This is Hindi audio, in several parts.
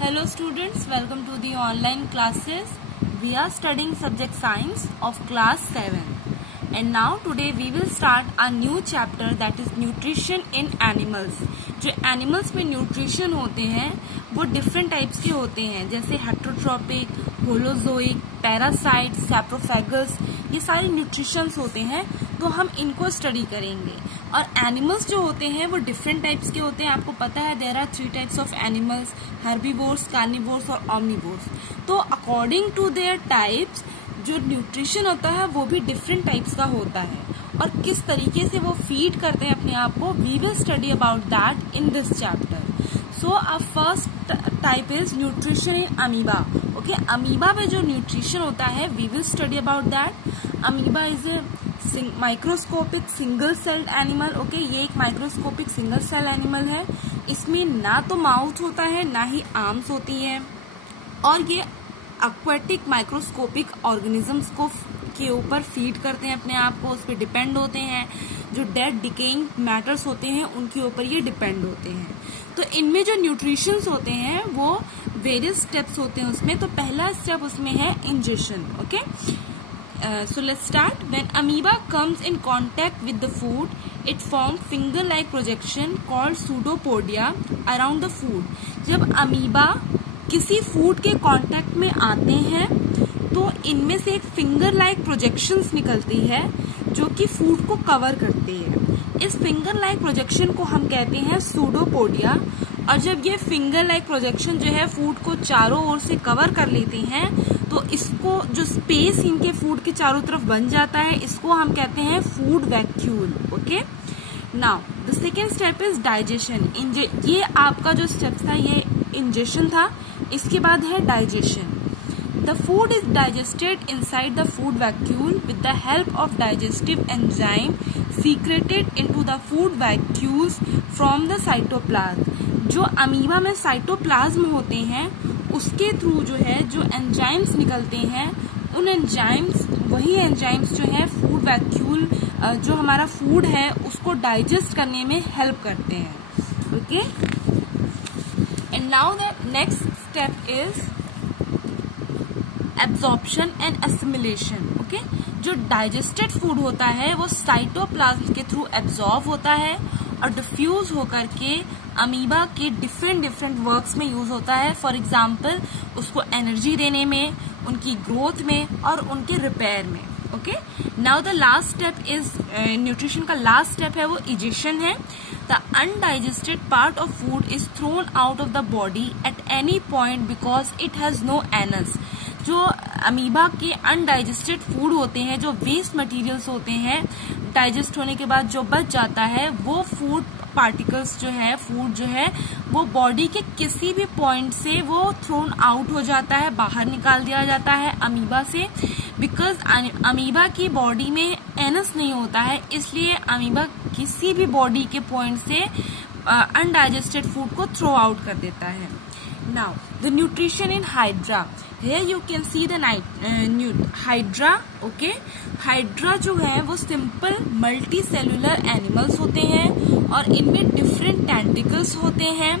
Hello students, welcome to the online classes. We are studying subject science of class 7 and now today we will start a new chapter that is nutrition in animals. जो animals में nutrition होते हैं वो different types के होते हैं, जैसे heterotrophic, holozoic, parasite, saprophagus, ये सारे nutritions होते हैं, तो हम इनको स्टडी करेंगे. और एनिमल्स जो होते हैं वो डिफरेंट टाइप्स के होते हैं. आपको पता है there are 3 types of animals, herbivores, carnivores और ऑमनीवोर्स. तो अकॉर्डिंग टू देयर टाइप्स जो न्यूट्रिशन होता है वो भी डिफरेंट टाइप्स का होता है और किस तरीके से वो फीड करते हैं अपने आप को. We will study about that in this chapter. So our first type is nutrition in amoeba. Okay, amoeba में जो न्यूट्रिशन होता है we will study about that. Amoeba is a microscopic single celled animal. Okay, ये एक माइक्रोस्कोपिक सिंगल सेल एनिमल है. इसमें ना तो माउथ होता है ना ही आर्म्स होती है और ये एक्वेटिक माइक्रोस्कोपिक ऑर्गेनिजम्स को के ऊपर फीड करते हैं अपने आप को, उस पर डिपेंड होते हैं. जो डेड डिकेइंग मैटर्स होते हैं उनके ऊपर ये डिपेंड होते हैं. तो इनमें जो न्यूट्रिशंस होते हैं वो वेरियस स्टेप्स होते हैं उसमें. तो पहला स्टेप उसमें है injection. Okay, so let's start. When amoeba comes in contact with the food, it forms finger-like projection called pseudopodia around the food. जब अमीबा किसी फूड के कांटेक्ट में आते हैं तो इनमें से एक फिंगर लाइक प्रोजेक्शंस निकलती है जो कि फूड को कवर करती है. इस फिंगर लाइक प्रोजेक्शन को हम कहते हैं सूडोपोडिया. और जब ये फिंगर लाइक प्रोजेक्शन जो है फूड को चारों ओर से कवर कर लेते हैं तो इसको जो स्पेस इनके फूड के चारों तरफ बन जाता है इसको हम कहते हैं food vacuole. Okay, now the second step is digestion. ये आपका जो स्टेप था ये इंजेक्शन था. इसके बाद है digestion. The food is digested inside the food vacuole with the help of digestive enzyme secreted into the food vacuoles from the cytoplasm. जो अमीबा में साइटोप्लाज्म होते हैं उसके थ्रू जो है जो एंजाइम्स निकलते हैं उन एंजाइम्स वही एंजाइम्स जो है फूड वैक्यूल जो हमारा फूड है उसको डाइजेस्ट करने में हेल्प करते हैं. Okay, and now the next step is absorption and assimilation. Okay, जो डाइजेस्टेड फूड होता है वो साइटोप्लाज्म के थ्रू एब्जॉर्ब होता है और डिफ्यूज होकर के अमीबा के डिफरेंट वर्क्स में यूज होता है. फॉर एग्जाम्पल उसको एनर्जी देने में, उनकी ग्रोथ में और उनके रिपेयर में. Okay, now the last step is nutrition का लास्ट स्टेप है वो इजेशन है. The undigested part of food is thrown out of the body at any point because it has no anus. जो अमीबा के अनडाइजेस्टेड फूड होते हैं, जो वेस्ट मटेरियल्स होते हैं, डाइजेस्ट होने के बाद जो बच जाता है वो फूड पार्टिकल्स जो है फूड जो है वो बॉडी के किसी भी पॉइंट से वो थ्रोन आउट हो जाता है, बाहर निकाल दिया जाता है अमीबा से. बिकॉज अमीबा की बॉडी में एनस नहीं होता है इसलिए अमीबा किसी भी बॉडी के पॉइंट से अनडाइजेस्टेड फूड को थ्रो आउट कर देता है. Now, the nutrition in Hydra. Here you can see the Hydra. Okay, Hydra जो है वो सिंपल मल्टी सेलुलर एनिमल्स होते हैं और इनमें डिफरेंट टेंटिकल्स होते हैं.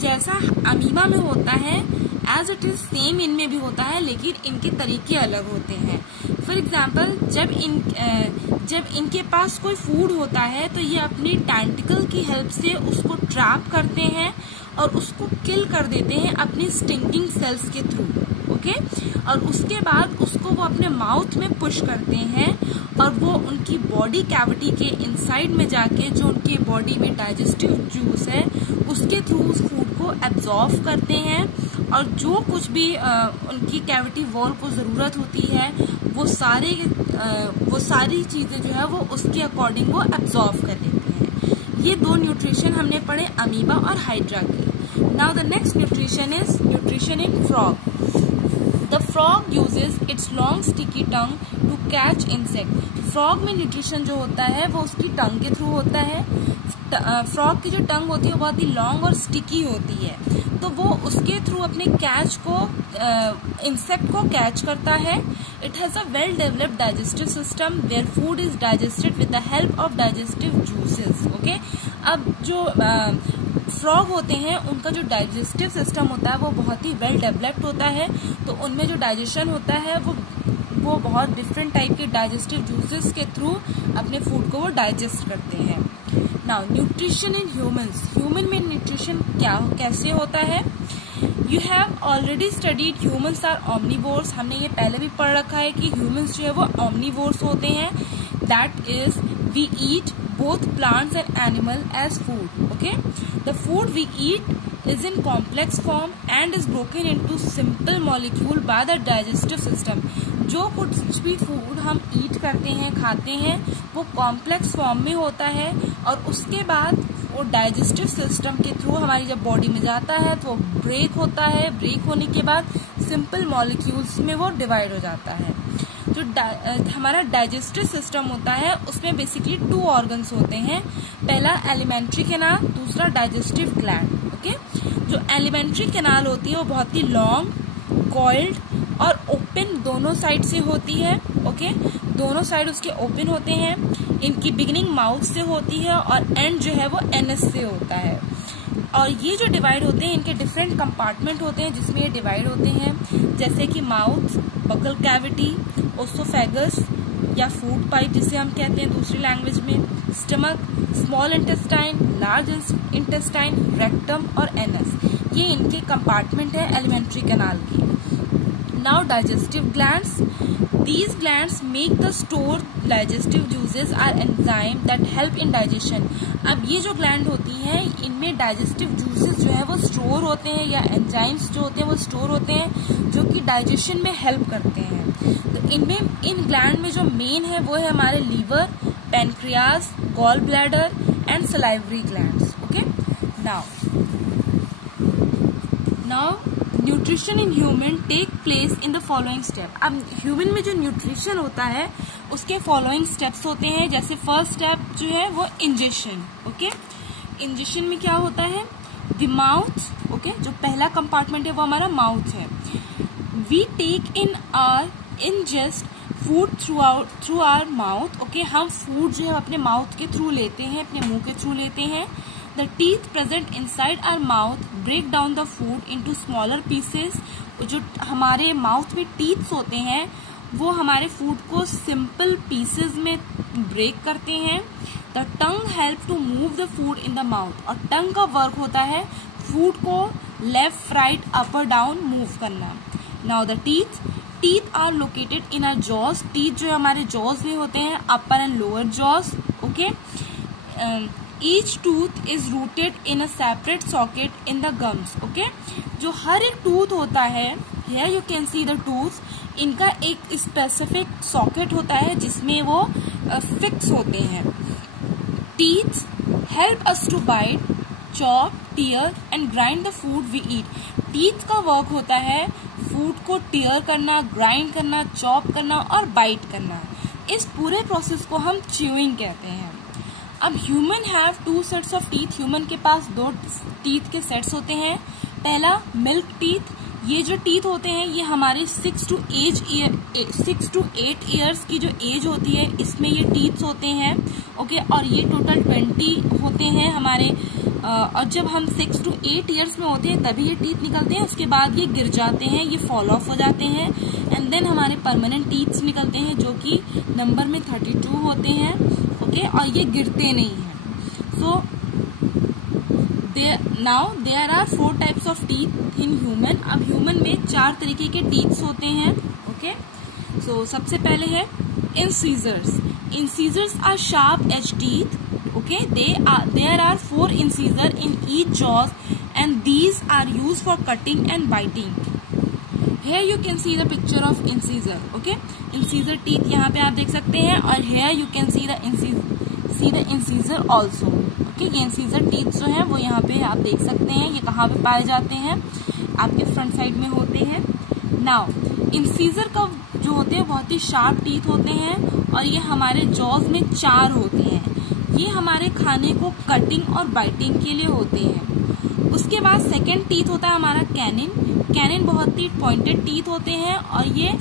जैसा अमीबा में होता है एज इट इज सेम इनमें भी होता है लेकिन इनके तरीके अलग होते हैं. फॉर एग्जाम्पल जब इनके पास कोई फूड होता है तो ये अपनी टेंटिकल की हेल्प से उसको ट्रैप करते हैं और उसको किल कर देते हैं अपनी स्टिंगिंग सेल्स के थ्रू. ओके, और उसके बाद उसको वो अपने माउथ में पुश करते हैं और वो उनकी बॉडी कैविटी के इनसाइड में जाके जो उनकी बॉडी में डाइजेस्टिव जूस है उसके थ्रू उस फूड को एब्जॉर्ब करते हैं और जो कुछ भी उनकी कैविटी वॉल को जरूरत होती है वो सारी चीजें जो है वो उसके अकॉर्डिंग वो एब्जॉर्ब कर लेते हैं. ये दो न्यूट्रिशन हमने पढ़े अमीबा और हाइड्रा के. Now the next nutrition is nutrition in frog. The frog uses its long sticky tongue to catch insect. Frog में न्यूट्रिशन जो होता है वो उसकी टंग के थ्रू होता है. फ्रॉग की जो टंग होती है वो बहुत ही लॉन्ग और स्टिकी होती है तो वो उसके थ्रू अपने कैच को इंसेक्ट को कैच करता है. It has a well developed digestive system where food is digested with the help of digestive juices. Okay, अब जो फ्रॉग होते हैं उनका जो डाइजेस्टिव सिस्टम होता है वो बहुत ही वेल डेवलप्ड होता है, तो उनमें जो डाइजेशन होता है वो बहुत डिफरेंट टाइप के डाइजेस्टिव जूसेस के थ्रू अपने फूड को वो डाइजेस्ट करते हैं। Now nutrition in humans, human में न्यूट्रिशन कैसे होता है? You have already studied humans are omnivores, हमने ये पहले भी पढ़ रखा है कि ह्यूमंस जो है वो ऑमनीवोर्स होते हैं। That is we eat both plants and animal as food. Okay, the food we eat is in complex form and is broken into simple molecule by the digestive system. जो कुछ भी फूड हम ईट करते हैं, खाते हैं, वो कॉम्प्लेक्स फॉर्म में होता है और उसके बाद वो डाइजेस्टिव सिस्टम के थ्रू हमारी जब बॉडी में जाता है तो ब्रेक होता है, ब्रेक होने के बाद सिंपल मॉलिक्यूल्स में वो डिवाइड हो जाता है। जो हमारा डाइजेस्टिव सिस्टम होता है उसमें बेसिकली 2 ऑर्गन्स होते हैं, पहला एलिमेंट्री कैनाल, दूसरा डाइजेस्टिव ग्लैंड। ओके, जो एलिमेंट्री कैनाल होती है वो बहुत ही लॉन्ग, कॉइल्ड और ओपन दोनों साइड से होती है। ओके, दोनों साइड उसके ओपन होते हैं। इनकी बिगिनिंग माउथ से होती है और एंड जो है वो एनएस से होता है। और ये जो डिवाइड होते हैं इनके डिफरेंट कंपार्टमेंट होते हैं जिसमें ये डिवाइड होते हैं, जैसे कि माउथ, बकल कैविटी, ओसोफेगस या फूड पाइप जिसे हम कहते हैं दूसरी लैंग्वेज में, stomach, small intestine, large intestine, rectum और एनएस, ये इनके कंपार्टमेंट है एलिमेंट्री कैनाल की। Now digestive glands, these glands make the stored digestive juices are enzyme that help in digestion. अब ये जो ग्लैंड होती हैं इनमें डाइजेस्टिव जूसेस जो है वो स्टोर होते हैं या एंजाइम्स जो होते हैं वो स्टोर होते हैं जो कि डाइजेशन में हेल्प करते हैं। तो इनमें इन ग्लैंड में जो मेन है वो है हमारे liver, pancreas, gall bladder and salivary glands. Okay, now nutrition in human take place in the following step. अब ह्यूमन में जो न्यूट्रिशन होता है उसके फॉलोइंग स्टेप्स होते हैं, जैसे फर्स्ट स्टेप जो है वो इंजेशन। ओके, इंजेशन में क्या होता है? द माउथ, ओके, जो पहला कंपार्टमेंट है वो हमारा माउथ है। We take in or ingest food through our mouth. Okay, हम फूड जो है अपने माउथ के थ्रू लेते हैं, अपने मुंह के थ्रू लेते हैं। The teeth present inside our mouth break down the food into smaller pieces. जो हमारे माउथ में टीथ्स होते हैं वो हमारे फूड को सिंपल पीसेस में ब्रेक करते हैं। The tongue help to move the food in the mouth. और टंग का वर्क होता है फूड को लेफ्ट, राइट, अप और डाउन मूव करना। Now the teeth are located in our jaws. Teeth जो हमारे जॉज में होते हैं, upper and lower jaws. Okay, Each tooth is rooted in a separate socket in the gums. Okay, जो हर एक टूथ होता है, here you can see the tooth, इनका एक स्पेसिफिक सॉकेट होता है जिसमें वो फिक्स होते हैं। Teeth help us to bite, chop, tear and grind the food we eat. Teeth का वर्क होता है फूड को टीयर करना, ग्राइंड करना, चॉप करना और बाइट करना। इस पूरे प्रोसेस को हम च्यूइंग कहते हैं। अब human have 2 sets of teeth, human के पास 2 टीथ के सेट्स होते हैं। पहला मिल्क टीथ, ये जो टीथ होते हैं ये हमारे 6 to 8 ईयर्स की जो एज होती है इसमें ये टीथ्स होते हैं। ओके, और ये टोटल 20 होते हैं हमारे। और जब हम 6 to 8 ईयर्स में होते हैं तभी ये टीथ निकलते हैं, उसके बाद ये गिर जाते हैं, ये फॉल ऑफ हो जाते हैं एंड देन हमारे परमानेंट टीथ्स निकलते हैं जो कि नंबर में 32 होते हैं। ओके, और ये गिरते नहीं हैं। So now there are 4 types of teeth in human. अब ह्यूमन में 4 तरीके के टीथ्स होते हैं। ओके, सो सबसे पहले है incisors. Incisors are sharp edge teeth. Okay, there are 4 incisor in each jaws and these are used for cutting and biting. Here you can see the picture of incisor. Okay, incisor teeth यहाँ पे आप देख सकते हैं और here you can see the incisor also. Okay, ये incisor teeth जो हैं वो यहाँ पे आप देख सकते हैं। ये कहाँ पे पाए जाते हैं? आपके फ्रंट साइड में होते हैं। Now, incisor का जो होते हैं बहुत ही शार्प टीथ होते हैं और ये हमारे जॉज में 4 होते हैं। ये हमारे खाने को कटिंग और बाइटिंग के लिए होते हैं। उसके बाद सेकेंड टीथ होता है हमारा कैनिन। कैनिन बहुत ही पॉइंटेड टीथ होते हैं और ये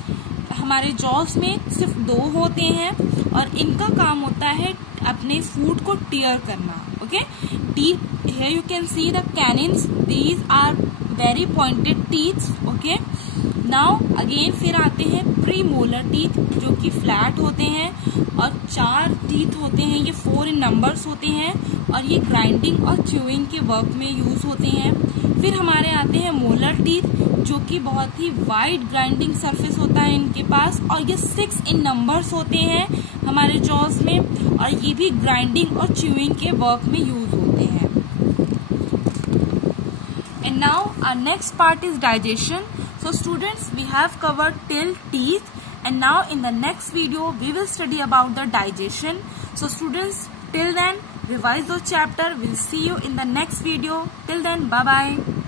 हमारे जॉस में सिर्फ 2 होते हैं और इनका काम होता है अपने फूड को टीयर करना। Okay, here you can see the canines. These are very pointed teeth. Okay. Now again फिर आते हैं प्री मोलर टीथ जो कि फ्लैट होते हैं और 4 टीथ होते हैं, ये 4 इन नंबर्स होते हैं और ये ग्राइंडिंग और च्यूइंग के वर्क में यूज होते हैं। फिर हमारे आते हैं मोलर टीथ जो कि बहुत ही वाइड ग्राइंडिंग सरफेस होता है इनके पास और ये 6 इन नंबर्स होते हैं हमारे जॉस में और ये भी ग्राइंडिंग और च्यूइंग के वर्क में यूज होते हैं। And now our next part is digestion. So students, we have covered till teeth and now in the next video we will study about the digestion. So students, till then revise those chapter. We'll see you in the next video. Till then, bye bye.